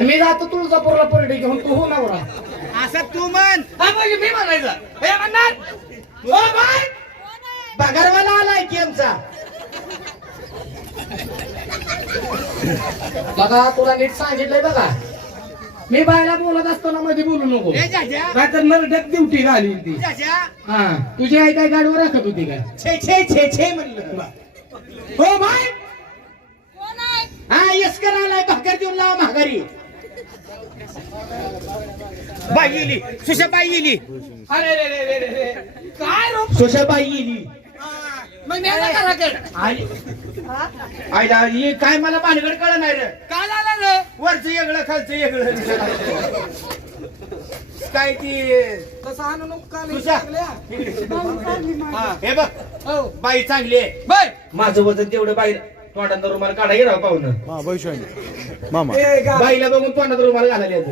मी जातो तुळजापूरला परडे घेऊन तू हो नवरा. असं तू म्हण. हा म्हणजे मी म्हणायचं. हे म्हणणार? हो बाय. आलाय की आमचा? बघा तुला नीट सांगितलंय बघा. मी बायला बोलत असताना मध्ये बोलू नको. ए जाजा. नरड्यात ड्युटी घाली ती जाजा. हा तुझी आई काय गाडीवर राखत होती काय छे छे छे छे म्हणलं हो बाय. कोण आहे? हा यस्कर आलाय भाकर देऊन लावा माघारी. बाई येली. सुशाबाई येली. अरे रे रे रे रे. रे. काय रोप सुशाबाई येली. मग राकेट आई. आईला ही काय मला भानगड कळ नाही रे. काय झालं रे? वरचं वेगळं खालचं वेगळं काय ती? तसं आणू नको का लई तुझा. चांगल्या. हा, हे बघ. हो. बाई चांगली आहे. बर माझं वजन तेवढं बाई तोंडात रुमाल काढा गेला पाहुणं हा भविष्यवाणी. मामा. ए गा बाईला बघून तोंडात रुमाल घालायला येतो.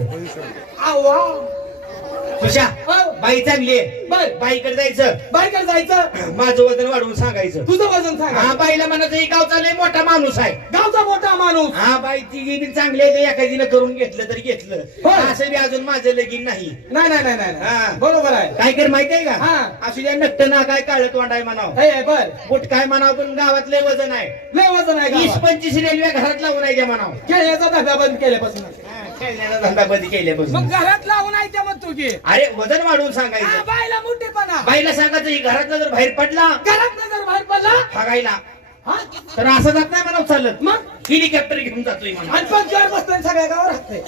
तुझ्या हो. बाई चांगली आहे. बर. बाईकडे जायचं. बायकडे जायचं. माझं वजन वाढवून सांगायचं. तुझं वजन सांग. हा बाईला म्हणायचं ही गावचा लय मोठा माणूस आहे. गावचा मोठा माणूस. हा बाई ती बी चांगली आहे एखादीनं करून घेतलं तरी घेतलं. होय. असं बी अजून माझं लगीन नाही. नाही नाही नाही हा. बरोबर आहे. काय कर माहिती आहे हा. का असू द्या नक्ट ना काय काळत तोंडाय म्हणाव. हे बर. बुट काय म्हणाव पण गावात लय वजन आहे. लय वजन आहे वीस. पंचवीस रेल्वे घरात लावून आहे म्हणाव. खेळण्याचा धंदा बंद केल्यापासून. हा, खेळण्याचा धंदा बंद केल्यापासून? मग घरात लावून आहे त्या मग तू की अरे वजन वाढवून हा, सांगायचं बायला मोठेपणा बाईला सांगायचं ही घरात जर बाहेर पडला घरात जर बाहेर पडला हागायला हा? तर असं जात नाही म्हणाव चालत मग? हेलिकॉप्टर घेऊन जातोय म्हणा आणि पंचावर बसतोय सगळ्या गावावर हाकतोय.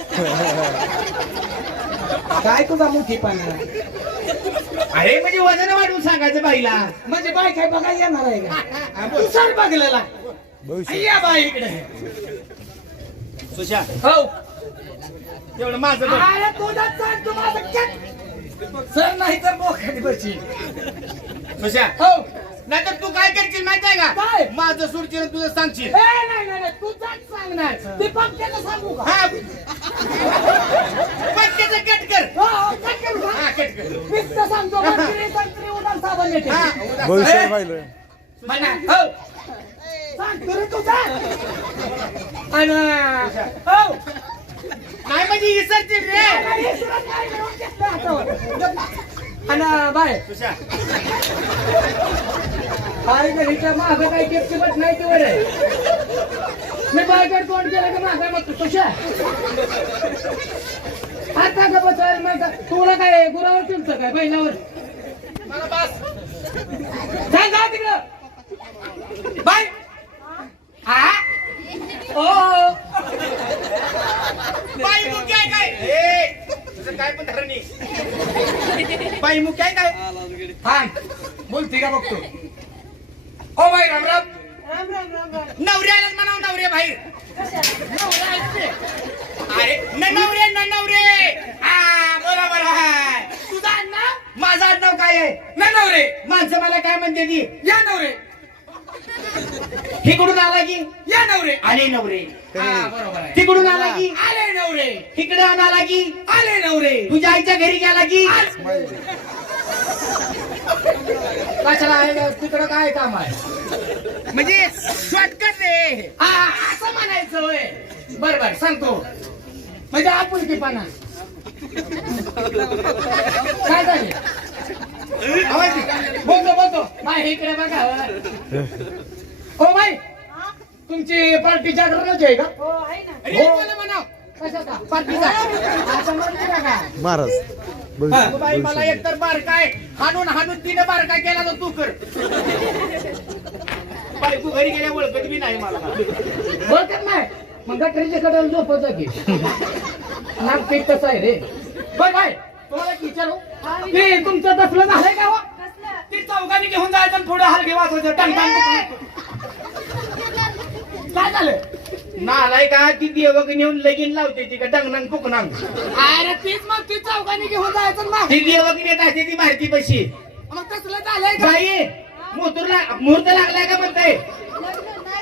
काय तुझा मोठीपणा अरे म्हणजे वजन वाढवून सांगायचं बाईला. म्हणजे बाय काय बघायला येणार आहे का? बोल. तू सर बघलेला या बाई इकडे. सुशा. हो. तेवढं माझं बघ. सर तू माझं कट. सर नाही तर बोखाडी बसची सुशा हो नाहीतर तू काय करशील माहिती आहे काय? का माझं सुरचीन तुझं सांगशील ए, नाही नाही नाही तू जात सांगणार ते पंक्याला सांगू का हा पटकेचं कट कर हो, हो, कट करू का? हा कट कर नुसतं सांगतो मंत्री, संत्री, उडान साबण येते. हा उद्या. भविष्य पाहिलं म्हणा, हो. सांगतो रे तू जा. आणि, हो. नाही म्हणजे विसरतील रे. आणि काय बाय. काय घरीच्या मागं काय टेपची बट नाही ती वर आहे. मी बायकडे तोंड केलं की मागं मग तुझ्या आता का बसायला माहिती? तुला काय गुरावर तुमचं काय बैलावर? जा तिकडं. बाय. हा? बाई मुख्य आहे काय? ए, तुझं काय पण धरणी. बाई मुख्य आहे काय? थांब बोलते का बघतो? O by Ram Ram. राम राम म्हणाव नवरे बाहेर. नवरा ते. अरे न नवरे न नवरे. हा बरोबर आहे तुझं आडनाव? माझं आडनाव काय आहे? ना नवरे. माणसं मला काय म्हणते ती? या नवरे. तिकडून आला की? या नवरे. आले नवरे. हा बरोबर आहे. तिकडून आला की? आले नवरे. तिकडे आला की? आले नवरे. तुझ्या आईच्या घरी गेला की? कशाला आहे? तिकडं काय काम आहे? म्हणजे शॉर्टकट रे हा असं म्हणायचं होय. बर बर सांगतो. म्हणजे आपुलकीपणा. काय झाले? आवाज. बोलतो बोलतो. बाय इकडे बघा. हो बाई तुमची पार्टी जागरणच आहे का? हो आहे ना. अरे मला म्हणाव. कशाचा? पार्टीचा? आता म्हणते का? काय? महाराज बाई मला एकतर बारकाय हाणून हाणून तिने बारकाय केला तर तू कर. घरी गेल्या ओळखत बी नाही मला. ओळखत नाही. मग गटरीच्या कडेला झोपत की? नाक पीक कसं आहे रे? बाय बाय तुम्हाला एक विचारू? ते तुमचं तसलं झालंय का हो? कसलं? ते चौघांनी घेऊन जायचं आणि पुढे हलगे वाजवायचं. टंग टंग काय झालं? नालाय का? ती देवक नेऊन लगीन लावते ती का? डंगनंग फुकनांग. अरे तीच मग ती चौघांनी घेऊन जायचं ना. ती देवक नेत असते ती माहिती पशी मग तसलं झालंय का? बाई मुहूर्त ला- मुहूर्त लागलाय का म्हणताय?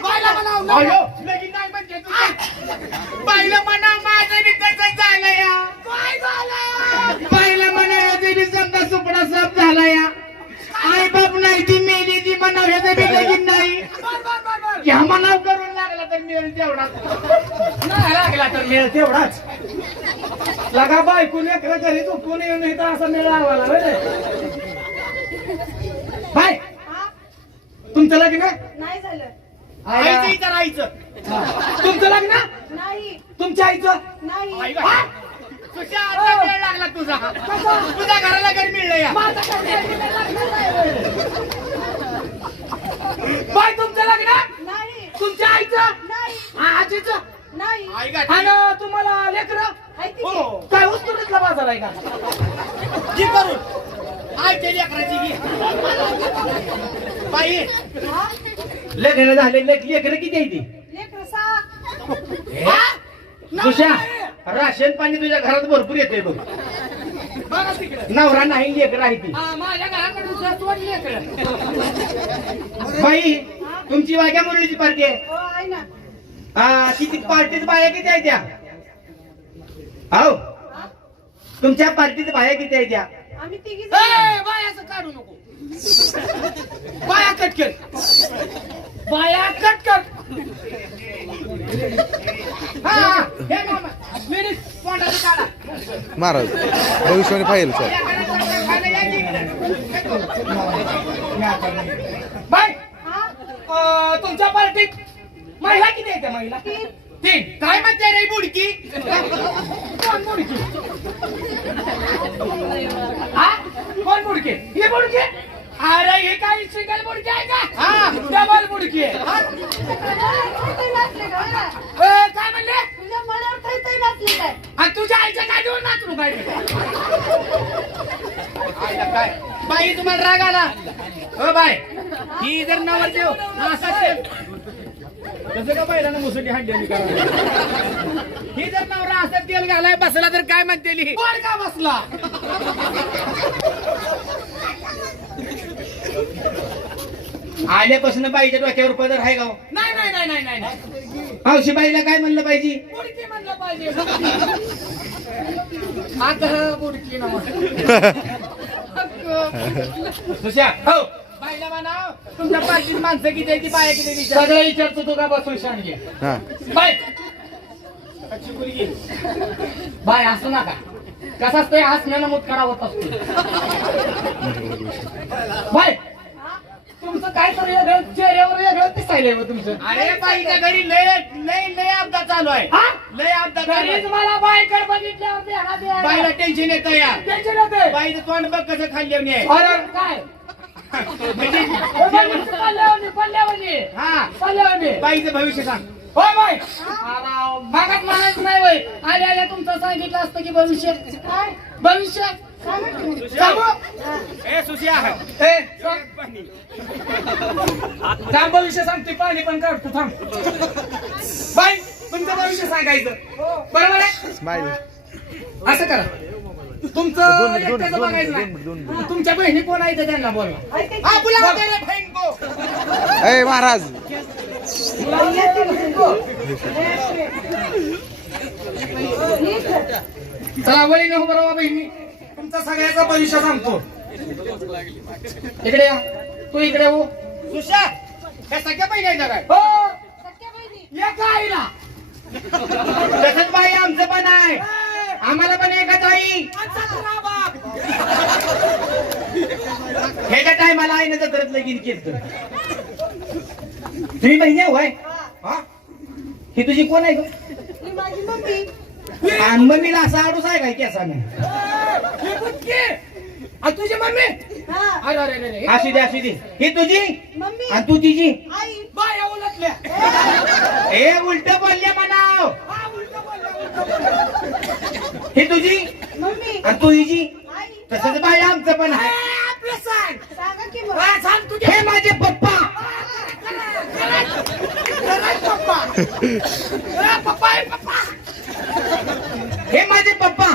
बायला म्हणावं अयो लग्न. नाही म्हणते तू. बाईला म्हणा माझं बी तसंच झालं या काय झालं? बाईला म्हणा याचं बी समजा सुपडा साफ झाला या बाप नाही ती मेली ती म्हणाव ह्याचं बी लगीन नाही. बर बर बर बर ह्या म्हणाव करून लागला तर मिळेल तेवढा नाही लागला तर मिळेल तेवढाच. लगा बायकून एका घरी झोपून येऊन इथं असा मेळा रे? बाय. हा तुमचं लग्न? नाही झालं. आईचं इथं राहायचं. तुमचं लग्न? नाही. तुमच्या आईचं? नाही. तुझ्या आता वेळ लागला तुझा. तुझ्या घराला घर मिळलं या. काय नाही. बाय तुमचं लग्न? नाही. तुमच्या आईचं? नाही. आजीचं? नाही. आई आणि तुम्हाला लेकर? की. हो. काय उस्तुडीतला बाजार आहे का? जी करून. आईच्या लेकराची घे. बाई. हा? झाले लेकर किती आहे ती? लेकरं सहा. दुसऱ्या? राशन पाणी तुझ्या घरात भरपूर येते बघ. बघा तिकडे. नवरा नाही लेकर आहे ती. हा, माझ्या बाई तुमची वाघ्या मुरळीची पार्टी आहे. हो आहे ना. हा किती पार्टीत बाया किती आहे त्या हो? तुमच्या पार्टीत बाया किती आहे त्या आम्ही तिघी ए, बायाचं काढू नको. बाया कट कर. बाया कट कर हा, हा. हे मामा, मिरी, तोंडाचं काढा. महाराज भविष्याने पाहिजे सर. हा तुमच्या पार्टीत महिला किती आहेत त्या महिला? तीन. काय म्हणते रे बुडकी? कोण बुडकी? हा? कोण बुडकी? ही बुडकी? अरे हे काय सिंगल बुडकी आहे का? हा. डबल बुडकी आहे. हा? काय म्हणले? तुझ्या नाचले आणि आईच्या काय देऊन नाचू काय आईला काय? बाई तुम्हाला राग आला? हो बाय ही जर नवर देव कसं का बैलानं मुसुटी हांडी ही जर नवरा असं तेल घालाय बसला तर काय म्हणते का बसला? आल्यापासून बाईच्या डोक्यावर पदर आहे का हो? नाही नाही नाही नाही. नाही नाही मावशी बाईला काय म्हणलं पाहिजे? बुडकी म्हणलं पाहिजे. आता बुडकी हो. बाईला तुमच्या माणसं किती आहे ती बाया किती आहे विचार. सगळं विचारतो तू का बसून सांगे हा. बाय. बाय असू नका. कसा असतोय हसण्यानं मूत करावत असतो बाय. तुमचं काय तर वेगळं चेहऱ्यावर वेगळं दिसायलंय हो तुमचं. अरे बाईच्या घरी लय लय लय अपघात चालू आहे. हा? लय अपघात चालू घरीच आहे. मला बायकडे बघितल्यावर. बाईला टेन्शन येतं या टेन्शन येतंय. बाईचं तोंड बघ कसं खाल्ल्याने आहे अरे काय? म्हणजे हे. हा. बाईचं भविष्य सांग. होय बाय मागात म्हणायचं नाही होय आल्या आल्या तुमचं सांगितलं असतं की भविष्य. काय? भविष्य? थांब भविष्य सांगते पाणी पण काढतो थांब. बाय तुमचं भविष्य सांगायचं? बरोबर आहे? असं करा. तुमचं एकट्याचं बघायचं नाही. तुमच्या बहिणी कोण आहे ते त्यांना बोलवा. महाराज. चला वळीने उभं राहा बहिणी. तुमचा सगळ्याचा भविष्य सांगतो. इकडे या. तू इकडे हो. सुशा हे सगळ्या बहिणी आहेत काय? हो. सख्या बहिणी. ये काय आईला? तसंच बाई आमचं पण आहे. आम्हाला पण एकच आई हे का टायमाला आईनं जत्रत लगीन केलं तुम्ही बहिणी आहे होय? हा? ही तुझी कोण आहे गं? ही माझी मम्मी. आणि मम्मीला असा आडूस आहे काय केसाने? ही तुझी मम्मी? हा. अरे अरे अरे, अरे असू दे असू दे. ही तुझी? मम्मी. आणि तू तिची? आई. बाया उलटल्या. हे उलट बोलले म्हणाव. हा. ही तुझी? मम्मी. आणि तू हिची आई. तसंच बाई आमचं पण ए, आहे आपलं सांग. सांगा की मग. हा, सांग तुझे. हे माझे पप्पा. पप्पा. ए, पप्पा. हे माझे पप्पा.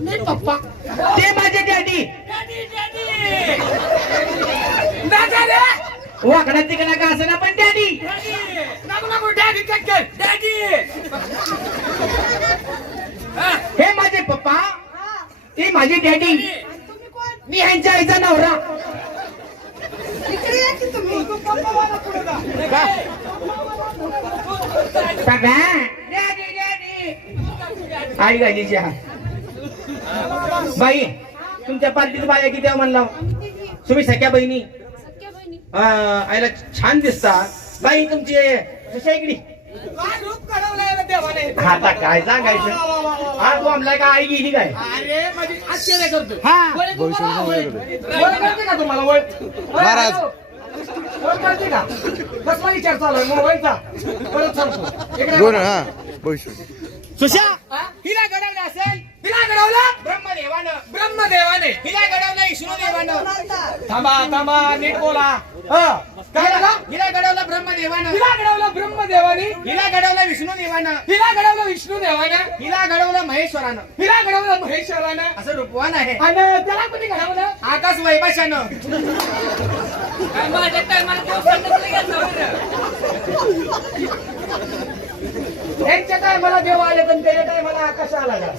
मी पप्पा. ते माझे डॅडी वाकडा तिकडा का असं पण डॅडी डॅडी नको नको डॅडी कट कर डॅडी हा, माझे पप्पा. हा. ते माझे डॅडी आणि तुम्ही कोण? मी ह्यांच्या आईचा नवरा. इकडे या की तुम्ही? सगळ्या? आई घाली चहा बाई तुमच्या पार्टीत बाया किती आहे म्हणला? तुम्ही सख्या बहिणी? सख्या बहिणी. अं, आईला छान दिसता बाई तुमचे कशा इकडे? आता काय सांगायचं? हा तू आमला काय आई गेली काय? अरे माझी आश्चर्य करतो हा. का तुम्हाला? महाराज. का? दोन. हा भविष्य सुशा हा? हिला घडवलं असेल. तिला घडवलं? ब्रह्मदेवानं. ब्रह्मदेवाने. हिला घडवलं विष्णुदेवानं बोलतात. थांबा थांबा नीट बोला. हं. काय झालं? हिला घडवलं ब्रह्मदेवानं. तिला घडवलं ब्रह्मदेवाने. हिला घडवलं विष्णुदेवानं. तिला घडवलं विष्णुदेवानं. हिला घडवलं महेश्वरानं. तिला घडवलं महेश्वरानं. असं रूपवान आहे. आणि त्याला कोणी घडवलं? आकाश वैभाषानं यांच्या काय मला देव आले पण त्याच्या काय मला आकाश आला का?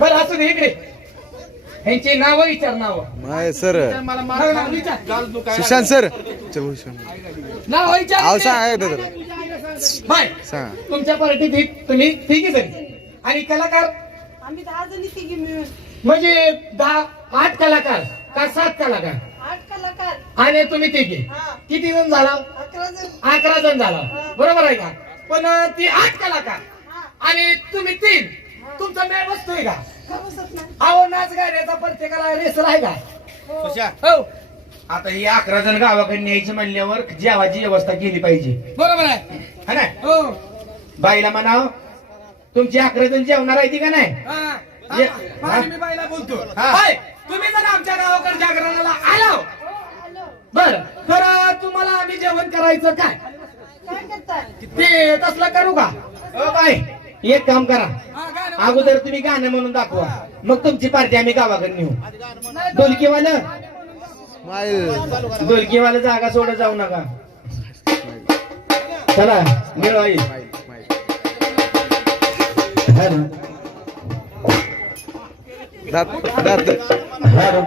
बरं असू दे इकडे. यांची नावं विचार नाव. माय सर. मला नाव नाव विचार. सुशांत सर. नाव विचार. अहो सांगा एकदा तर बाय. सांगा. तुमच्या पार्टीत ही- तुम्ही तिघी जणी. आणि कलाकार? आम्ही दहा जणी तिघी मिळून. म्हणजे दहा आठ कलाकार का सात कलाकार? आणि तुम्ही तिघी. हा. किती जण झाला? अकरा जण. झाला. बरोबर आहे का? पण ती आठ कलाकार. हा. आणि तुम्ही तीन. तुमचा मेळ बसतोय का? का बसत नाही. अहो नाच गाण्याचा प्रत्येकाला रेसल आहे का? सुशा. हो. आता ही अकरा जण गावाकडे न्यायची म्हणल्यावर जेवाची व्यवस्था केली पाहिजे. बरोबर आहे. है ना? हो. बाईला म्हणाव तुमची अकरा जण जेवणार आहे ती का नाही? हा. हा, बाईला बोलतो. हा. हाय, तुम्ही जर आमच्या गावाकडे जागरणाला आलो हो. बर तर तुम्हाला आम्ही जेवण करायचं काय? ते तसलं करू का? बाय एक काम करा. अगोदर तुम्ही गाणं म्हणून दाखवा. मग तुमची पार्टी आम्ही गावाकडे नेऊ. ढोलकीवालं माय जागा सोडत जाऊ नका. चला मिळवाई दात दात हॅलो